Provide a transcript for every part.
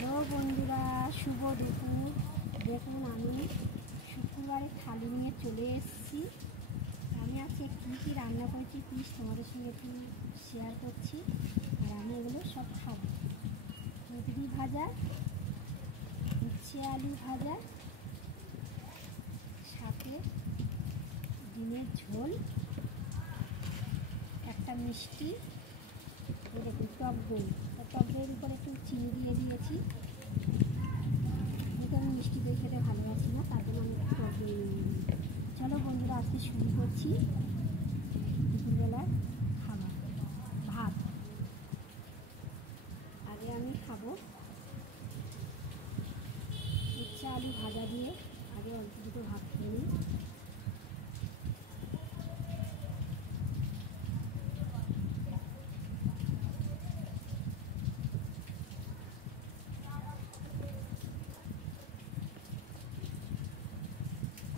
Hello বন্ধুরা, শুভ দুপুর। দেখুন আমি শুক্রবারে থালি নিয়ে চলে এসেছি। আমি আজকে কী কী রান্না করেছি প্লিজ তোমাদের সঙ্গে একটু শেয়ার করছি। আর আমি এগুলো সব খাবো। কুঁদরি ভাজা, উচ্ছে আলু ভাজা, সাথে ডিমের ঝোল, একটা মিষ্টি, দেখুন টক দই। টক দইয়ের উপর একটু চিনি দিয়ে দিয়েছি। আমি মিষ্টি দই খেতে ভালোবাসি না, তার জন্য আমি একটু টক দই নিয়ে নিই। চলো বন্ধুরা, আজকে শুরু করছি দুপুরবেলার খাবার। ভাত আগে আমি খাবো উচ্ছে আলু ভাজা দিয়ে। আগে অল্প দুটো ভাত খেয়ে নিই।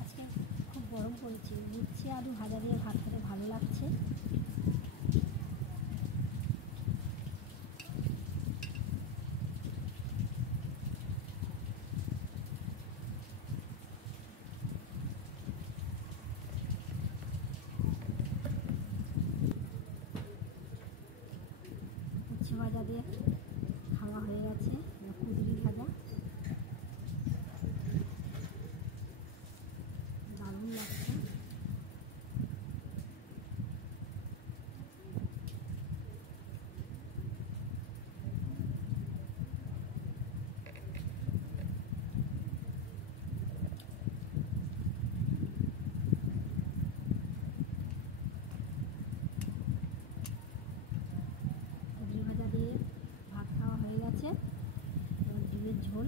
আজকে খুব গরম পড়েছে, উচ্ছে আলু ভাজা দিয়ে ভাত খেতে ভালো লাগছে। উচ্ছে ভাজা দিয়ে খাওয়া হয়ে গেছে। কুঁদরি ভাজা দারুণ লাগছে। কুঁদরি ভাজা দিয়ে ভাত খাওয়া হয়ে গেছে। এবার ডিমের ঝোল।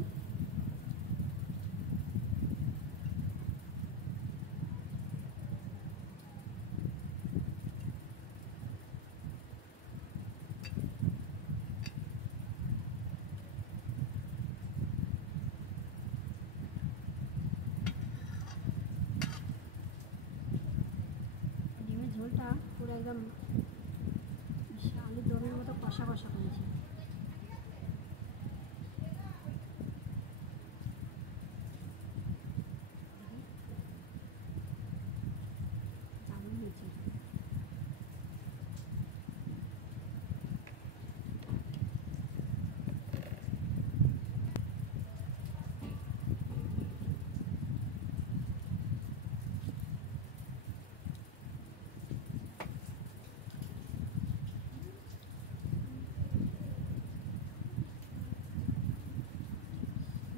ডিমের ঝোলটা পুরো একদম আলুর দমের মতো কষা কষা করেছে। দারুণ হয়েছে।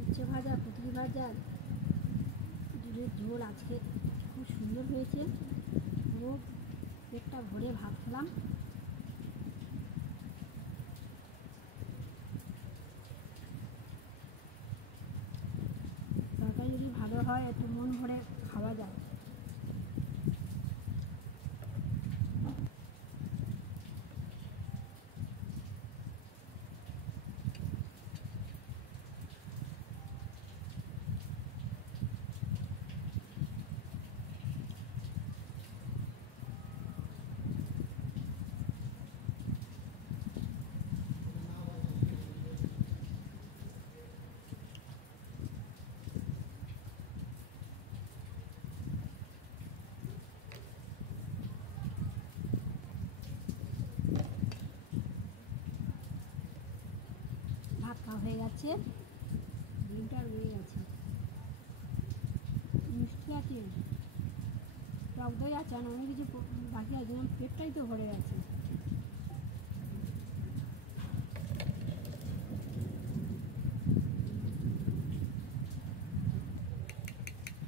উচ্ছে ভাজা, কুঁদরি ভাজা, ডিমের ঝোল আজকে খুব সুন্দর হয়েছে। পুরো পেটটা ভরে ভাত খেলাম। তরকারি যদি ভালো হয় একটু মন ভরে খাওয়া যায়। ভাত খাওয়া হয়ে গেছে, ডিমটা রয়ে গেছে, মিষ্টি আছে, টক দই আছে, আর অনেক কিছু বাকি আছে। যেমন পেটটাই তো ভরে গেছে।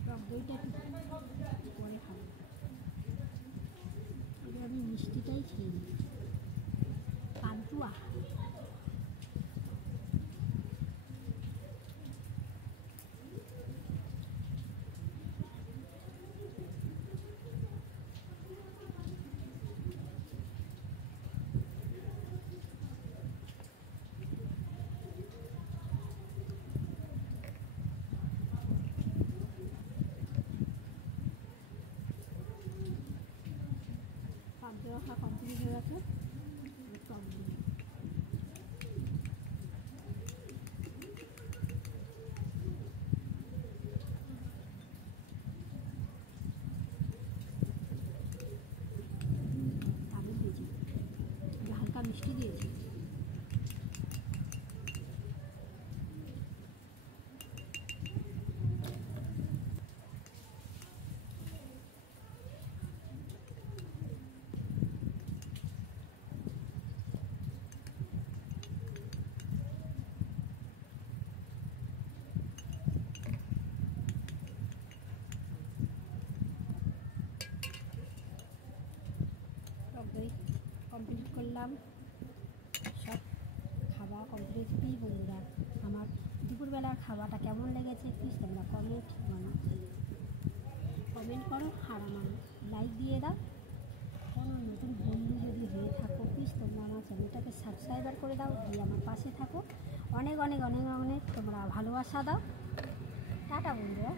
টক দইটা একটু পরে খাবো। এবার আমি মিষ্টিটাই খেয়ে নিই। পান্তুয়া পান্তুয়া খাওয়া কমপ্লিট হয়ে গেছে। টক দই করলাম, সব খাওয়া কমপ্লিট। প্লিজ বন্ধুরা, আমার দুপুরবেলার খাওয়াটা কেমন লেগেছে প্লিজ তোমরা কমেন্ট করো, আর আমার লাইক দিয়ে দাও। কোনো নতুন বন্ধু যদি হয়ে থাকো প্লিজ তোমরা আমার চ্যানেলটাকে সাবস্ক্রাইবার করে দাও, দিয়ে আমার পাশে থাকো। অনেক অনেক অনেক অনেক তোমরা ভালোবাসা দাও। টাটা বন্ধুরা।